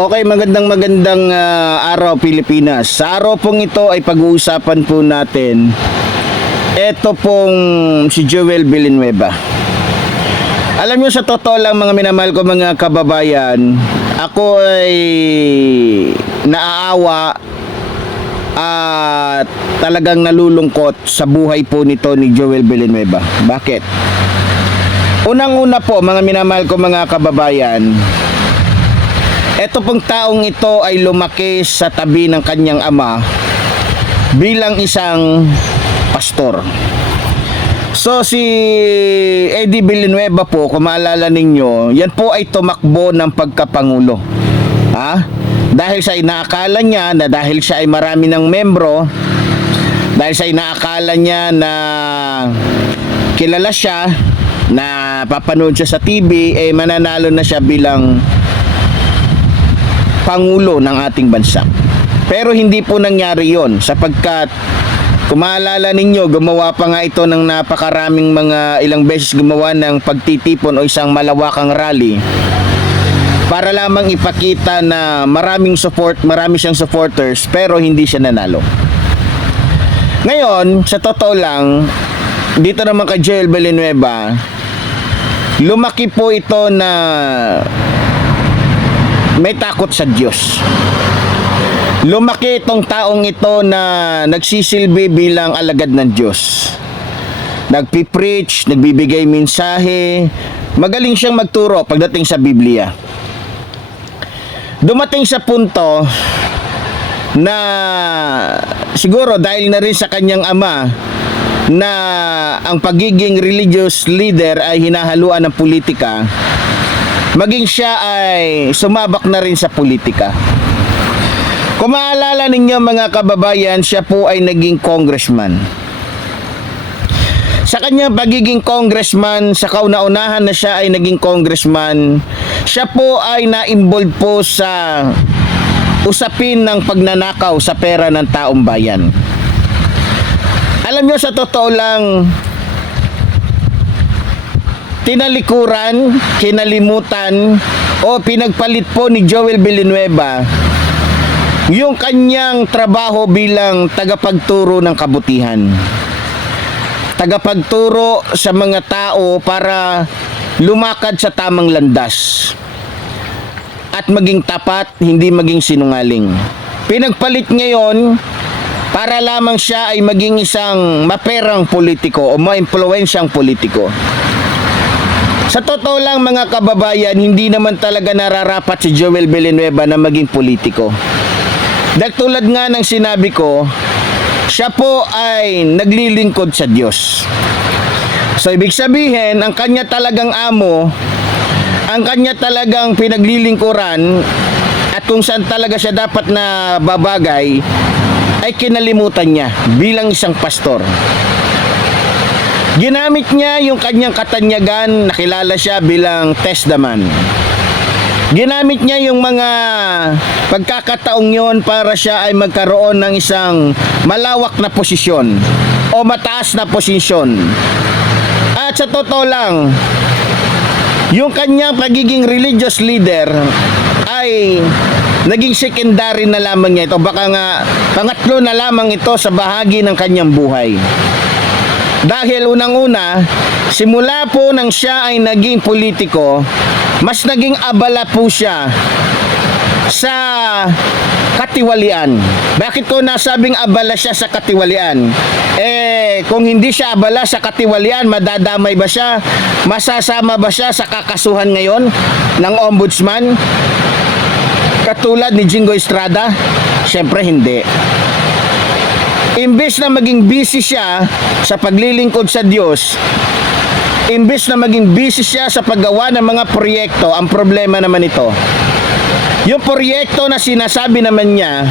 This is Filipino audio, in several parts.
Okay, magandang araw Pilipinas. Sa araw pong ito ay pag-uusapan po natin ito pong si Joel Villanueva. Alam nyo, sa totoo lang mga minamahal ko mga kababayan, ako ay naaawa at talagang nalulungkot sa buhay po nito ni Joel Villanueva. Bakit? Unang-una po mga minamahal ko mga kababayan, ito pong taong ito ay lumaki sa tabi ng kanyang ama bilang isang pastor. So si Eddie Villanueva po, kung maalala ninyo, yan po ay tumakbo ng pagkapangulo. Dahil sa inaakala niya na dahil siya ay marami ng membro, dahil sa inaakala niya na kilala siya, na papanood siya sa TV, mananalo na siya bilang pangulo ng ating bansa. Pero hindi po nangyari yon, sapagkat kung maalala ninyo, gumawa pa nga ito ng napakaraming ilang beses gumawa ng pagtitipon o isang malawakang rally para lamang ipakita na marami siyang supporters, pero hindi siya nanalo. Ngayon, sa totoo lang, dito naman kay Joel Villanueva, lumaki po ito na may takot sa Diyos. Lumaki itong taong ito na nagsisilbi bilang alagad ng Diyos. Nagpipreach, nagbibigay mensahe, magaling siyang magturo pagdating sa Biblia. Dumating sa punto na siguro dahil na rin sa kanyang ama na ang pagiging religious leader ay hinahaluan ng politika, maging siya ay sumabak na rin sa politika. Kung maalala ninyo mga kababayan, siya po ay naging congressman. Sa kanyang pagiging congressman, sa kauna-unahan na siya ay naging congressman, siya po ay na-involve po sa usapin ng pagnanakaw sa pera ng taong bayan. Alam nyo, sa totoo lang, tinalikuran, kinalimutan o pinagpalit po ni Joel Villanueva yung kanyang trabaho bilang tagapagturo ng kabutihan, tagapagturo sa mga tao para lumakad sa tamang landas at maging tapat, hindi maging sinungaling. Pinagpalit ngayon para lamang siya ay maging isang maperang politiko o maimpluwensyang politiko. Sa totoo lang mga kababayan, hindi naman talaga nararapat si Joel Villanueva na maging politiko. Dahil tulad nga ng sinabi ko, siya po ay naglilingkod sa Diyos. So ibig sabihin, ang kanya talagang amo, ang kanya talagang pinaglilingkuran, at kung saan talaga siya dapat na babagay, ay kinalimutan niya bilang isang pastor. Ginamit niya yung kanyang katanyagan, nakilala siya bilang testament. Ginamit niya yung mga pagkakataong yon para siya ay magkaroon ng isang malawak na posisyon o mataas na posisyon. At sa totoo lang, yung kanyang pagiging religious leader ay naging secondary na lamang niya ito. Baka nga pangatlo na lamang ito sa bahagi ng kanyang buhay. Dahil unang-una, simula po nang siya ay naging politiko, mas naging abala po siya sa katiwalian. Bakit ko nasabing abala siya sa katiwalian? Kung hindi siya abala sa katiwalian, madadamay ba siya? Masasama ba siya sa kakasuhan ngayon ng ombudsman? Katulad ni Jingo Estrada? Siyempre hindi. Imbes na maging busy siya sa paglilingkod sa Diyos, imbes na maging busy siya sa paggawa ng mga proyekto, ang problema naman ito, yung proyekto na sinasabi naman niya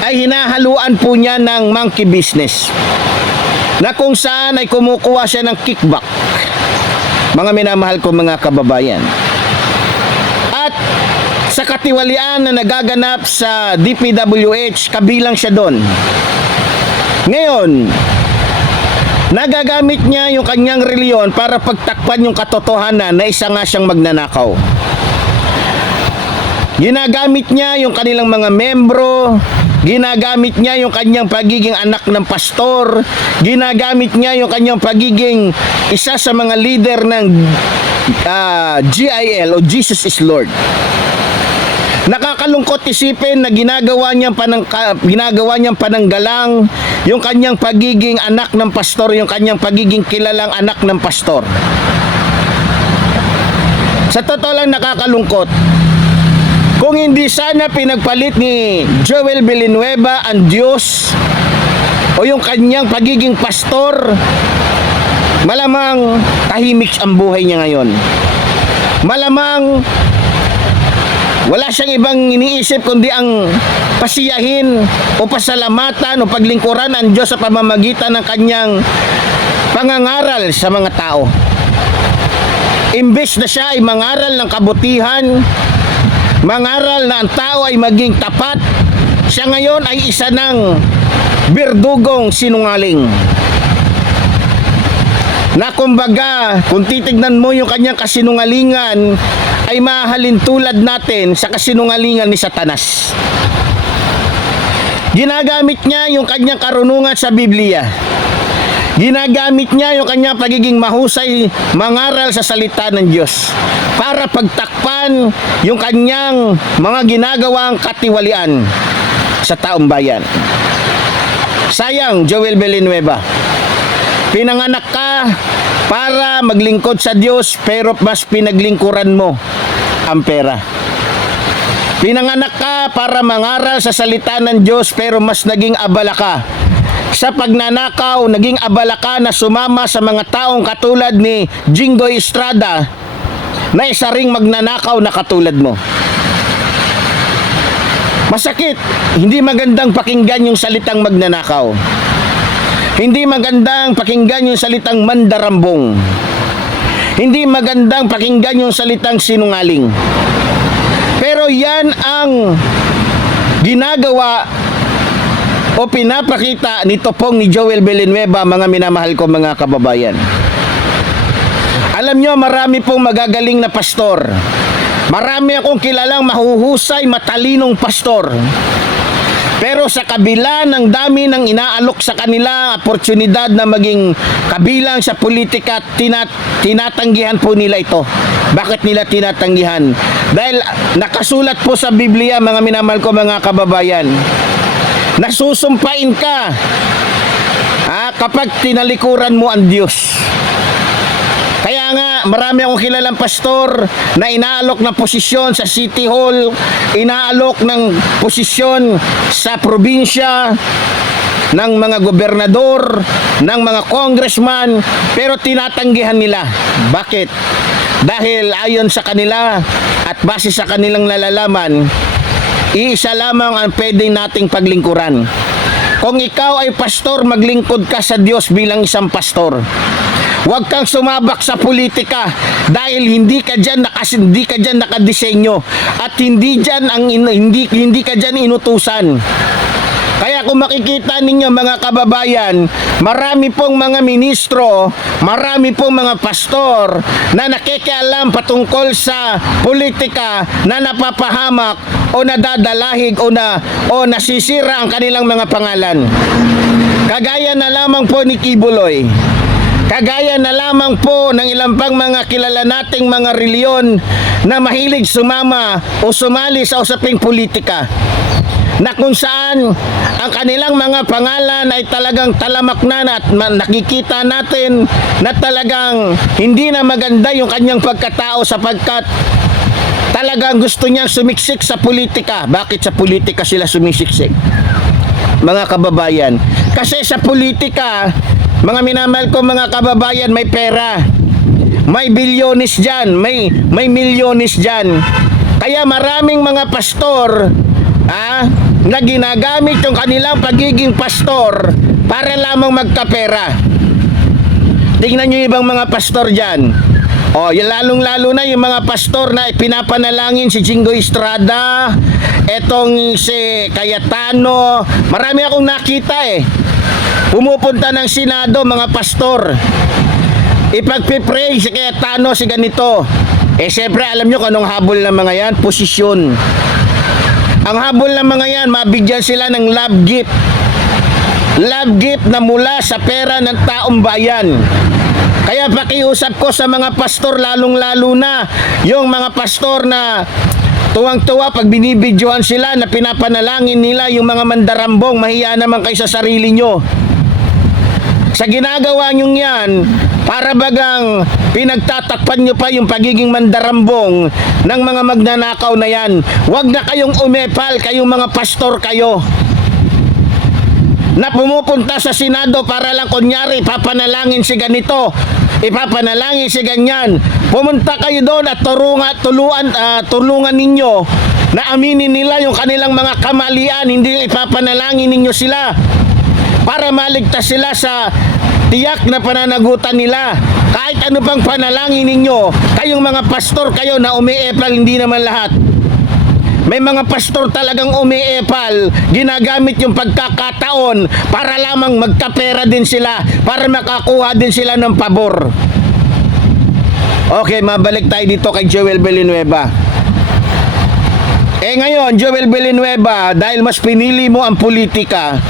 ay hinahaluan po niya ng monkey business, na kung saan ay kumukuha siya ng kickback, mga minamahal ko mga kababayan. At sa katiwalian na nagaganap sa DPWH, kabilang siya doon. Ngayon, nagagamit niya yung kanyang reliyon para pagtakpan yung katotohanan na isa nga siyang magnanakaw. Ginagamit niya yung kanilang mga membro, ginagamit niya yung kanyang pagiging anak ng pastor, ginagamit niya yung kanyang pagiging isa sa mga leader ng GIL o Jesus is Lord. Nakakalungkot isipin na ginagawa niyang pananggalang yung kanyang pagiging anak ng pastor, yung kanyang pagiging kilalang anak ng pastor. Sa totoo lang nakakalungkot. Kung hindi sana pinagpalit ni Joel Villanueva ang Diyos o yung kanyang pagiging pastor, malamang tahimik ang buhay niya ngayon. Malamang wala siyang ibang iniisip kundi ang pasiyahin o pasalamatan o paglingkuran ang Diyos sa pamamagitan ng kanyang pangangaral sa mga tao. Imbes na siya ay mangaral ng kabutihan, mangaral na ang tao ay maging tapat, siya ngayon ay isa ng berdugong sinungaling. Na kumbaga, kung titignan mo yung kanyang kasinungalingan, ay mahalin tulad natin sa kasinungalingan ni Satanas. Ginagamit niya yung kanyang karunungan sa Biblia. Ginagamit niya yung kanyang pagiging mahusay mangaral sa salita ng Diyos para pagtakpan yung kanyang mga ginagawang katiwalian sa taong bayan. Sayang, Joel Villanueva. Pinanganak ka para maglingkod sa Diyos, pero mas pinaglingkuran mo ang pera. Pinanganak ka para mangaral sa salita ng Diyos, pero mas naging abala ka sa pagnanakaw, naging abala ka na sumama sa mga taong katulad ni Jinggoy Estrada na isa ring magnanakaw na katulad mo. Masakit, hindi magandang pakinggan yung salitang magnanakaw. Hindi magandang pakinggan yung salitang mandarambong. Hindi magandang pakinggan yung salitang sinungaling. Pero yan ang ginagawa o pinapakita nito pong ni Joel Villanueva, mga minamahal ko mga kababayan. Alam nyo, marami pong magagaling na pastor. Marami akong kilalang mahuhusay, matalinong pastor. Pero sa kabila ng dami ng inaalok sa kanila, oportunidad na maging kabilang sa politika, tinatanggihan po nila ito. Bakit nila tinatanggihan? Dahil nakasulat po sa Biblia, mga minamahal ko mga kababayan, nasusumpain ka kapag tinalikuran mo ang Diyos. Kaya nga, marami akong kilalang pastor na inaalok ng posisyon sa City Hall, inaalok ng posisyon sa probinsya, ng mga gobernador, ng mga congressman, pero tinatanggihan nila. Bakit? Dahil ayon sa kanila at base sa kanilang nalalaman, iisa lamang ang pwede nating paglingkuran. Kung ikaw ay pastor, maglingkod ka sa Diyos bilang isang pastor. Huwag kang sumabak sa politika dahil hindi ka diyan nakadisenyo at hindi ka diyan inutusan. Kaya kung makikita ninyo mga kababayan, marami pong mga ministro, marami pong mga pastor na nakikialam patungkol sa politika na napapahamak o nadadalahig o nasisira ang kanilang mga pangalan. Kagaya na lamang po ni Kibuloy. Kagaya na lamang po ng ilang pang mga kilala nating mga reliyon na mahilig sumama o sumali sa usaping politika, na kung saan ang kanilang mga pangalan ay talagang talamak na at nakikita natin na talagang hindi na maganda yung kanyang pagkatao sapagkat talagang gusto niyang sumiksik sa politika. Bakit sa politika sila sumisiksik? Mga kababayan, kasi sa politika, mga minamahal ko mga kababayan, may pera, may bilyones dyan, may milyones dyan. Kaya maraming mga pastor na ginagamit yung kanilang pagiging pastor para lamang magkapera. Tingnan nyo yung ibang mga pastor dyan. Yung lalong-lalo na yung mga pastor na pinapanalangin si Jinggoy Estrada, etong si Cayetano. Marami akong nakita pumupunta ng Senado, mga pastor. Ipagpipray si Cayetano, si ganito. Siyempre alam nyo kung anong habol ng mga yan, posisyon. Ang habol ng mga yan, mabigyan sila ng love gift. Love gift na mula sa pera ng taong bayan. Kaya pakiusap ko sa mga pastor, lalong-lalo na yung mga pastor na tuwang-tuwa pag binibidyohan sila na pinapanalangin nila yung mga mandarambong, mahiya naman kayo sa sarili nyo. Sa ginagawa nyong yan, para bagang pinagtatakpan nyo pa yung pagiging mandarambong ng mga magnanakaw na yan. Huwag na kayong umepal, kayong mga pastor kayo na pumupunta sa Senado para lang kunyari ipapanalangin si ganito, ipapanalangin si ganyan. Pumunta kayo doon at tulungan ninyo na aminin nila yung kanilang mga kamalian, hindi ipapanalangin ninyo sila para maligtas sila sa tiyak na pananagutan nila. Kahit ano pang panalangin ninyo, kayong mga pastor kayo na umiepal, hindi naman lahat. May mga pastor talagang umiepal, ginagamit yung pagkakataon para lamang magkapera din sila, para makakuha din sila ng pabor. Okay, mabalik tayo dito kay Joel Villanueva. Ngayon, Joel Villanueva, dahil mas pinili mo ang politika,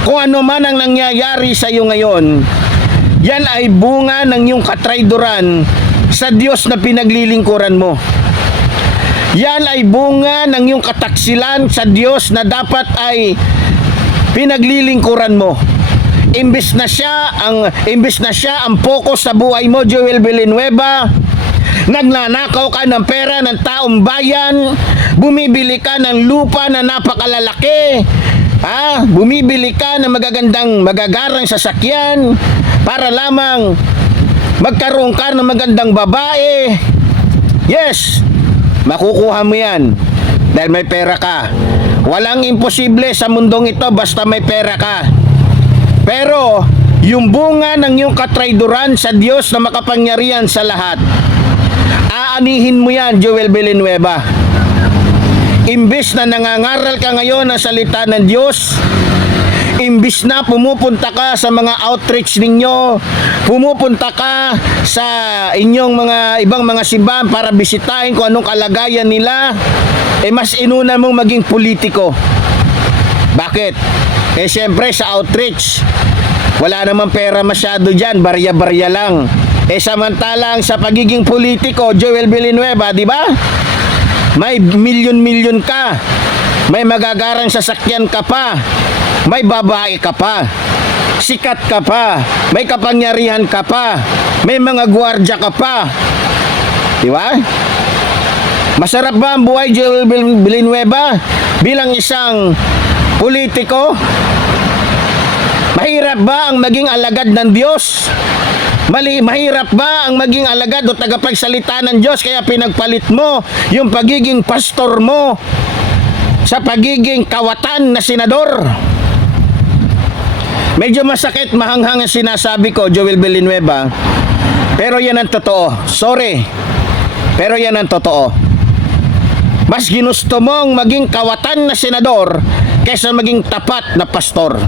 kung ano man ang nangyayari sa iyo ngayon, yan ay bunga ng iyong katrayduran sa Diyos na pinaglilingkuran mo. Yan ay bunga ng iyong kataksilan sa Diyos na dapat ay pinaglilingkuran mo. Imbes na siya ang focus sa buhay mo, Joel Villanueva, nagnanakaw ka ng pera ng taong bayan, bumibili ka ng lupa na napakalalaki, bumibili ka ng magagarang sasakyan para lamang magkaroon ka ng magandang babae. Yes, makukuha mo yan dahil may pera ka. Walang imposible sa mundong ito basta may pera ka. Pero yung bunga ng iyong katrayduran sa Diyos na makapangyarihan sa lahat, aanihin mo yan, Joel Villanueva. Imbis na nangangaral ka ngayon ng salita ng Diyos, imbis na pumupunta ka sa mga outreach ninyo, pumupunta ka sa inyong mga ibang mga simbahan para bisitahin kung anong kalagayan nila, mas inuna mong maging politiko. Bakit? Siyempre sa outreach, wala namang pera masyado dyan, barya-barya lang. Samantalang sa pagiging politiko, Joel Villanueva, di ba? May milyon-milyon ka, may magagarang sasakyan ka pa, may babae ka pa, sikat ka pa, may kapangyarihan ka pa, may mga gwardiya ka pa. Di ba? Masarap ba ang buhay, Joel Villanueva, bilang isang politiko? Mahirap ba ang maging alagad ng Diyos? Mahirap ba ang maging alagad o tagapagsalita ng Diyos kaya pinagpalit mo yung pagiging pastor mo sa pagiging kawatan na senador? Medyo masakit, mahanghang ang sinasabi ko, Joel Villanueva, pero yan ang totoo. Sorry, pero yan ang totoo. Mas ginusto mong maging kawatan na senador kaysa maging tapat na pastor.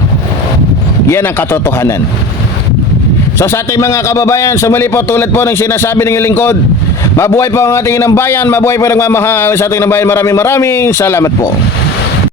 Yan ang katotohanan. So sa ating mga kababayan, sumuli po tulad po ng sinasabi ng lingkod, mabuhay po ang ating inang bayan, mabuhay po ng mamahal sa ating inang bayan. Maraming salamat po.